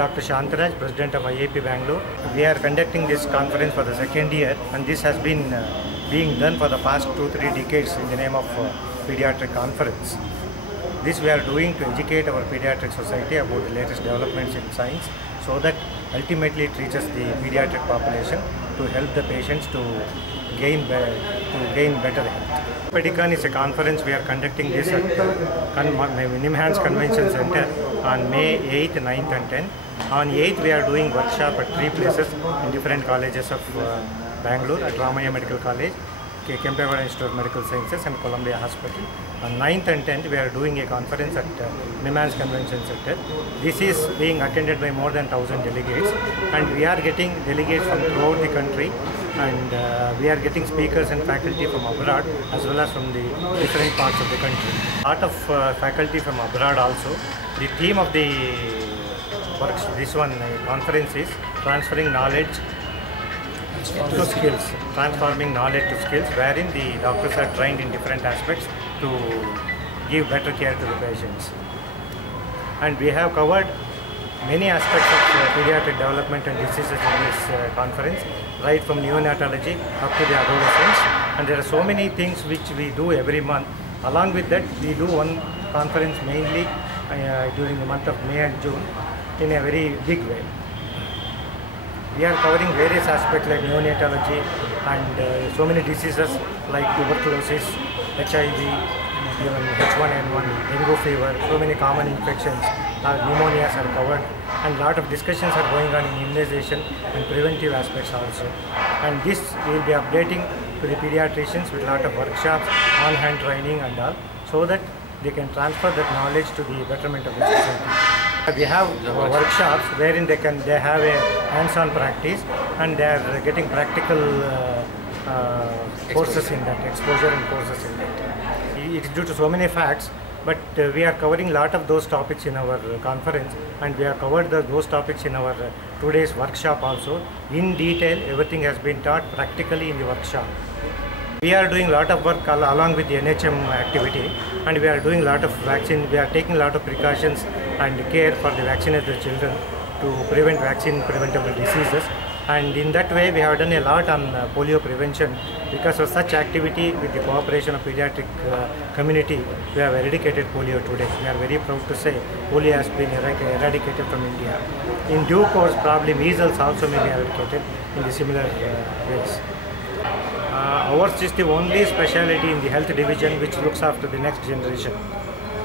Dr. Shantaraj, President of IAP Bangalore. We are conducting this conference for the second year, and this has been being done for the past 2-3 decades in the name of Pediatric Conference. This we are doing to educate our pediatric society about the latest developments in science, so that ultimately it reaches the pediatric population to help the patients to gain better health. Pedicon is a conference we are conducting this at NIMHANS Convention Center on May 8th, 9th and 10th. On 8th we are doing workshop at 3 places in different colleges of Bangalore, at Ramaya Medical College, Kempegowda Institute of Medical Sciences and Columbia Hospital. On 9th and 10th we are doing a conference at NIMHANS Convention Center. This is being attended by more than 1,000 delegates, and we are getting delegates from throughout the country, and we are getting speakers and faculty from abroad as well as from the different parts of the country. Part of faculty from abroad also. The theme of the conference is transferring knowledge to skills, transforming knowledge to skills, wherein the doctors are trained in different aspects to give better care to the patients. And we have covered many aspects of pediatric development and diseases in this conference, right from neonatology up to the adolescents. And there are so many things which we do every month. Along with that, we do one conference mainly during the month of May and June in a very big way. We are covering various aspects like neonatology and so many diseases like tuberculosis, HIV, even H1N1, dengue fever, so many common infections, pneumonias are covered, and a lot of discussions are going on in immunization and preventive aspects also. And this we will be updating to the pediatricians with a lot of workshops, on-hand training and all, so that they can transfer that knowledge to the betterment of the society. We have workshops wherein they have a hands-on practice, and they are getting practical courses in that, exposure and courses in that. It is due to so many facts, but we are covering a lot of those topics in our conference, and we have covered those topics in our 2 days workshop also. In detail, everything has been taught practically in the workshop. We are doing a lot of work along with the NHM activity, and we are doing a lot of vaccine. We are taking a lot of precautions and care for the vaccinated children to prevent vaccine-preventable diseases. And in that way, we have done a lot on polio prevention. Because of such activity, with the cooperation of pediatric community, we have eradicated polio today. We are very proud to say polio has been eradicated from India. In due course, probably measles also may be eradicated in the similar ways. Ours is the only specialty in the health division which looks after the next generation.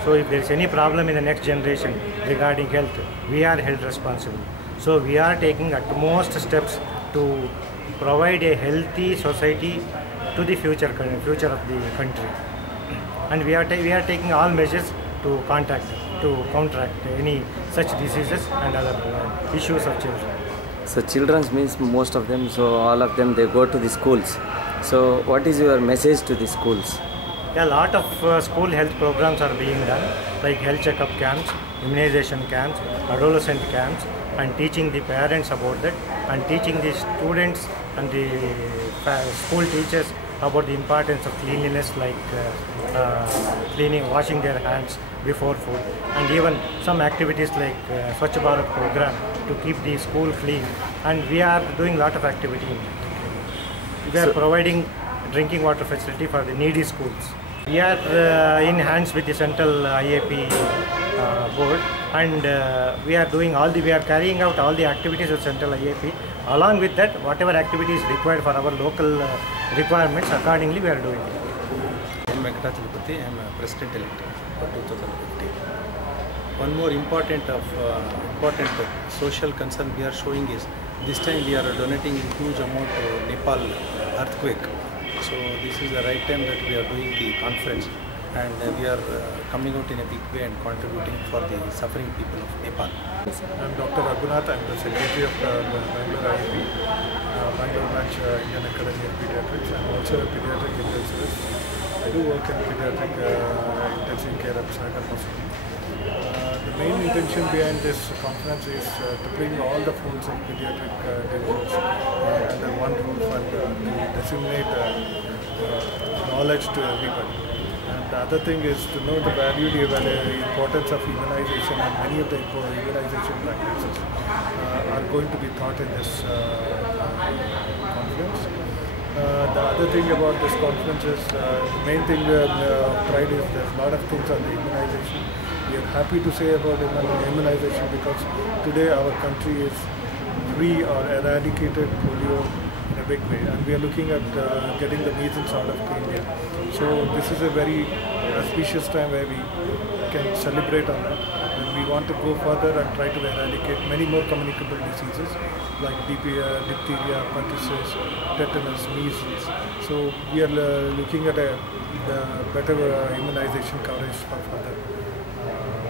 So if there is any problem in the next generation regarding health, we are held responsible. So we are taking utmost steps to provide a healthy society to the future of the country. And we are taking all measures to counteract any such diseases and other issues of children. So children means most of them, so all of them, they go to the schools. So what is your message to the schools? Yeah, a lot of school health programs are being done, like health checkup camps, immunization camps, adolescent camps, and teaching the parents about that, and teaching the students and the school teachers about the importance of cleanliness, like washing their hands before food, and even some activities like Swachh Bharat program to keep the school clean. And we are doing a lot of activity in that. We are providing drinking water facility for the needy schools. We are in hands with the central IAP board, and we are carrying out all the activities of central IAP. Along with that, whatever activities required for our local requirements, accordingly we are doing it. I am Venkatachalamurthy. I am President-elect for 2015. One more important social concern we are showing is, this time we are donating a huge amount to Nepal earthquake. So this is the right time that we are doing the conference and we are coming out in a big way and contributing for the suffering people of Nepal. I'm Dr. Raghunath. I'm the Secretary of the Bangalore IIP, Bangalore Branch Indian Academy of Pediatrics. I'm also a pediatric intensivist. I do work in pediatric intensive care at Sagar Hospital. The main intention behind this conference is to bring all the folds of pediatric divisions under one roof and to disseminate knowledge to everybody. And the other thing is to know the value, the importance of immunization, and many of the immunization practices are going to be taught in this conference. The other thing about this conference is the main thing we have tried is there's a lot of things on the immunization. We are happy to say about immunization because today our country is free or eradicated polio in a big way, and we are looking at getting the measles out of India. So this is a very auspicious time where we can celebrate on that, and we want to go further and try to eradicate many more communicable diseases like diphtheria, pertussis, tetanus, measles. So we are looking at a better immunization coverage for further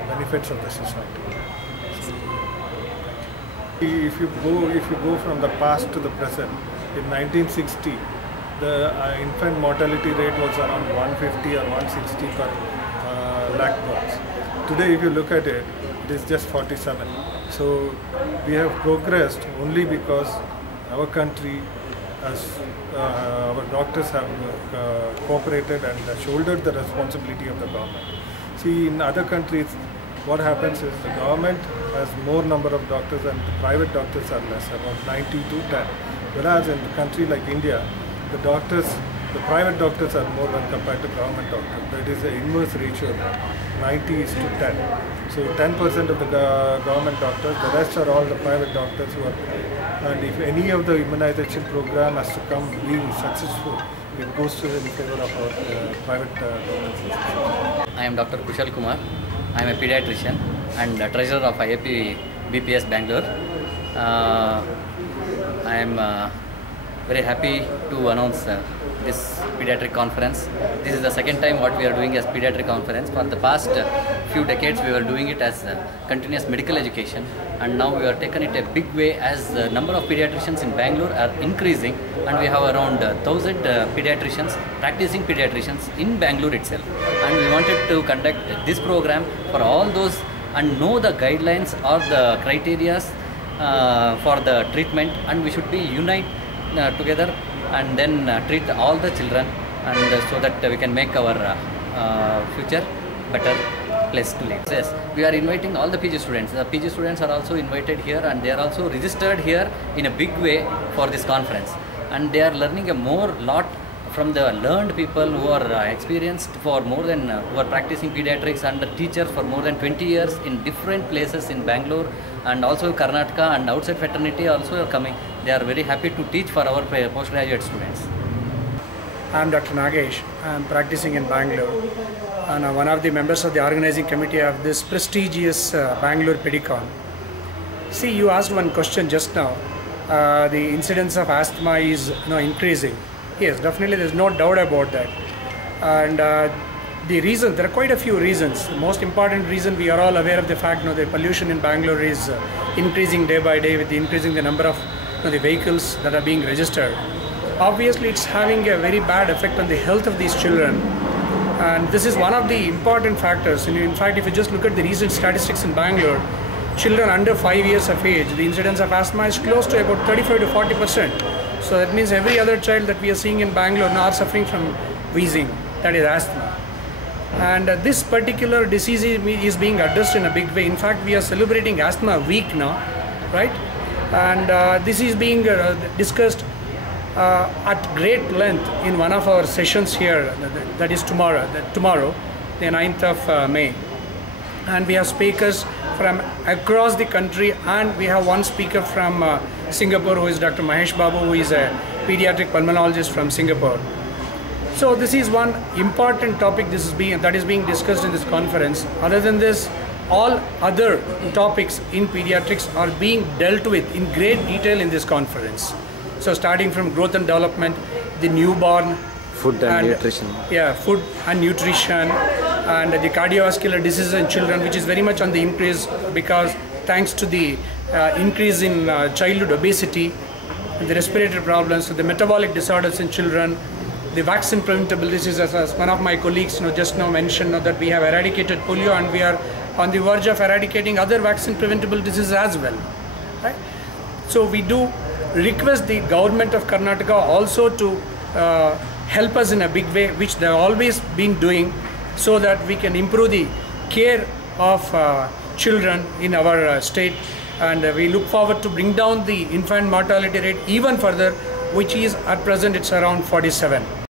benefits of the society. If you go from the past to the present, in 1960, the infant mortality rate was around 150 or 160 per lakh births. Today, if you look at it, it is just 47. So we have progressed only because our country, our doctors have cooperated and shouldered the responsibility of the government. See, in other countries, what happens is the government has more number of doctors and the private doctors are less, about 90 to 10. Whereas in a country like India, the private doctors are more than compared to government doctors. That is the inverse ratio there, 90 is to 10. So 10% of the government doctors, the rest are all the private doctors who are, and if any of the immunization program has to come being successful, it goes to in favor of our private doctors. I am Dr. Kushal Kumar. I am a pediatrician and treasurer of IIP BPS Bangalore. I am very happy to announce this pediatric conference. This is the second time what we are doing as pediatric conference. For the past few decades we were doing it as continuous medical education, and now we are taken it a big way as the number of pediatricians in Bangalore are increasing, and we have around 1,000 pediatricians, practicing pediatricians in Bangalore itself. And we wanted to conduct this program for all those and know the guidelines or the criteria for the treatment, and we should be unite together and then treat all the children, and so that we can make our future better place to live. Yes, we are inviting all the PG students. The PG students are also invited here, and they are also registered here in a big way for this conference, and they are learning a lot from the learned people who are experienced for more than who are practicing pediatrics, and the teachers for more than 20 years in different places in Bangalore and also Karnataka, and outside fraternity also are coming. They are very happy to teach for our postgraduate students. I am Dr. Nagesh. I am practicing in Bangalore, and one of the members of the organizing committee of this prestigious Bangalore Pedicon. See, you asked one question just now. The incidence of asthma is increasing. Yes, definitely, there is no doubt about that. And the reason, there are quite a few reasons. The most important reason, we are all aware of the fact the pollution in Bangalore is increasing day by day with increasing the number of the vehicles that are being registered. Obviously, it's having a very bad effect on the health of these children. And this is one of the important factors. And in fact, if you just look at the recent statistics in Bangalore, children under 5 years of age, the incidence of asthma is close to about 35 to 40%. So that means every other child that we are seeing in Bangalore now are suffering from wheezing, that is asthma. And this particular disease is being addressed in a big way. In fact, we are celebrating Asthma Week now, right? And this is being discussed at great length in one of our sessions here, that is tomorrow, the 9th of May. And we have speakers from across the country, and we have one speaker from Singapore, who is Dr. Mahesh Babu, who is a pediatric pulmonologist from Singapore. So this is one important topic that is being discussed in this conference. Other than this, all other topics in pediatrics are being dealt with in great detail in this conference. So starting from growth and development, the newborn, Food and nutrition. Yeah, food and nutrition, and the cardiovascular diseases in children, which is very much on the increase because thanks to the increase in childhood obesity, and the respiratory problems, so the metabolic disorders in children, the vaccine preventable diseases, as one of my colleagues just now mentioned, that we have eradicated polio and we are on the verge of eradicating other vaccine preventable diseases as well. Right? So we do request the government of Karnataka also to help us in a big way, which they have always been doing, so that we can improve the care of children in our state, and we look forward to bring down the infant mortality rate even further, which is at present it's around 47.